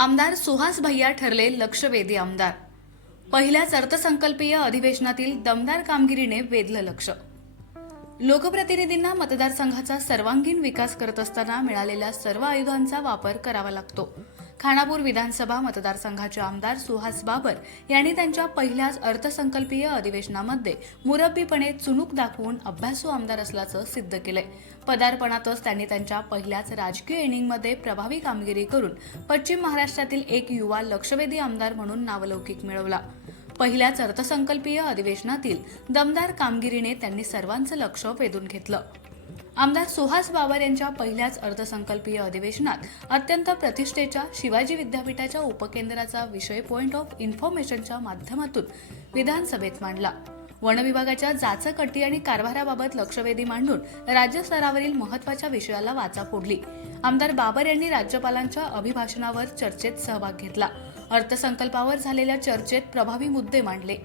आमदार सुहास भैया ठरले लक्षवेधी आमदार. पहिल्याच अर्थसंकल्पीय अधिवेशनातील दमदार कामगिरीने वेधलं लक्ष. लोकप्रतिनिधींना मतदारसंघाचा सर्वांगीण विकास करत असताना मिळालेल्या सर्व आयुधांचा वापर करावा लागतो. खानापूर विधानसभा मतदारसंघाचे आमदार सुहास बाबर यांनी त्यांच्या पहिल्याच अर्थसंकल्पीय अधिवेशनामध्ये मुरब्बीपणे चुणूक दाखवून अभ्यासू आमदार असल्याचं सिद्ध केलंय. पदार्पणातच त्यांनी त्यांच्या पहिल्याच राजकीय इनिंगमध्ये प्रभावी कामगिरी करून पश्चिम महाराष्ट्रातील एक युवा लक्षवेधी आमदार म्हणून नावलौकिक मिळवला. पहिल्याच अर्थसंकल्पीय अधिवेशनातील दमदार कामगिरीने त्यांनी सर्वांचं लक्ष वेधून घेतलं. आमदार सुहास बाबर यांच्या पहिल्याच अर्थसंकल्पीय अधिवेशनात अत्यंत प्रतिष्ठेच्या शिवाजी विद्यापीठाच्या उपकेंद्राचा विषय पॉइंट ऑफ इन्फॉर्मेशनच्या माध्यमातून विधानसभेत मांडला. वन विभागाच्या जाचकट्टी आणि कारभाराबाबत लक्षवेधी मांडून राज्यस्तरावरील महत्त्वाच्या विषयाला वाचा फोडली. आमदार बाबर यांनी राज्यपालांच्या अभिभाषणावर चर्चेत सहभाग घेतला. अर्थसंकल्पावर झालेल्या चर्चेत प्रभावी मुद्दे मांडले.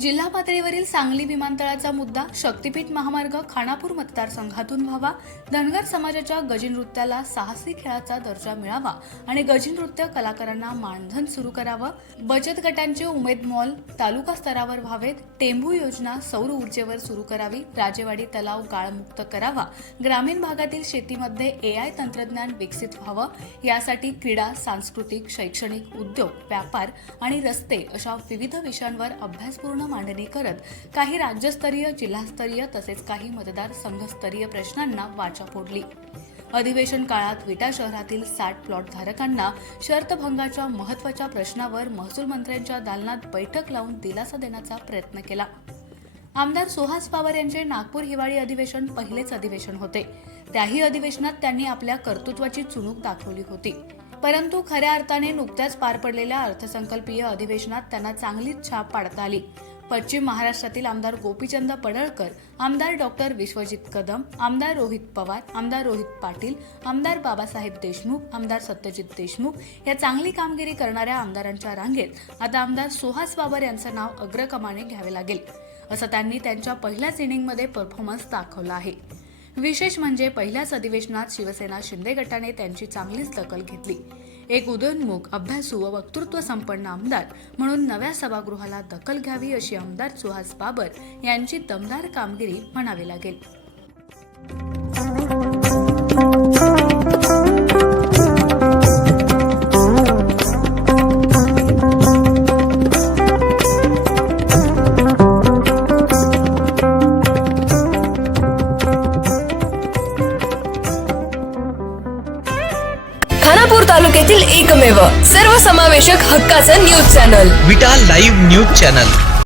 जिल्हा पातळीवरील सांगली विमानतळाचा मुद्दा शक्तीपीठ महामार्ग खानापूर मतदारसंघातून व्हावा धनगर समाजाच्या गजिनृत्याला साहसी खेळाचा दर्जा मिळावा आणि गजिनृत्य कलाकारांना मानधन सुरू करावं बचत गटांचे उमेद मॉल तालुका स्तरावर व्हावेत टेंभू योजना सौर ऊर्जेवर सुरू करावी राजेवाडी तलाव गाळमुक्त करावा ग्रामीण भागातील शेतीमध्ये एआय तंत्रज्ञान विकसित व्हावं यासाठी क्रीडा सांस्कृतिक शैक्षणिक उद्योग व्यापार आणि रस्ते अशा विविध विषयांवर अभ्यासपूर्ण मांडणी करत काही राज्यस्तरीय जिल्हास्तरीय तसेच काही मतदार संघस्तरीय प्रश्नांना वाचा फोडली. अधिवेशन काळात विटा शहरातील साठ प्लॉट धारकांना शर्तभंगाच्या महत्त्वाच्या प्रश्नावर महसूल मंत्र्यांच्या दालनात बैठक लावून दिलासा देण्याचा प्रयत्न केला. आमदार सुहास पवार यांचे नागपूर हिवाळी अधिवेशन पहिलेच अधिवेशन होते. त्याही अधिवेशनात त्यांनी आपल्या कर्तृत्वाची चुणूक दाखवली होती. परंतु खऱ्या अर्थाने नुकत्याच पार पडलेल्या अर्थसंकल्पीय अधिवेशनात त्यांना चांगलीच छाप पाडता आली. पश्चिम महाराष्ट्रातील आमदार गोपीचंद पडळकर आमदार डॉक्टर विश्वजित कदम आमदार रोहित पवार आमदार रोहित पाटील आमदार बाबासाहेब देशमुख आमदार सत्यजित देशमुख या चांगली कामगिरी करणाऱ्या आमदारांच्या रांगेत आता आमदार सुहास बाबर यांचं नाव अग्रक्रमाने घ्यावे लागेल असं त्यांनी त्यांच्या पहिल्याच इनिंगमध्ये परफॉर्मन्स दाखवला आहे. विशेष म्हणजे पहिल्याच अधिवेशनात शिवसेना शिंदे गटाने त्यांची चांगलीच दखल घेतली. एक उदयोन्मुख अभ्यासू व वक्तृत्व संपन्न आमदार म्हणून नव्या सभागृहाला दखल घ्यावी अशी आमदार सुहास बाबर यांची दमदार कामगिरी म्हणावी लागेल. तालुक्यातील एकमेव सर्वसमावेशक हक्काचं news channel. Vita live news channel.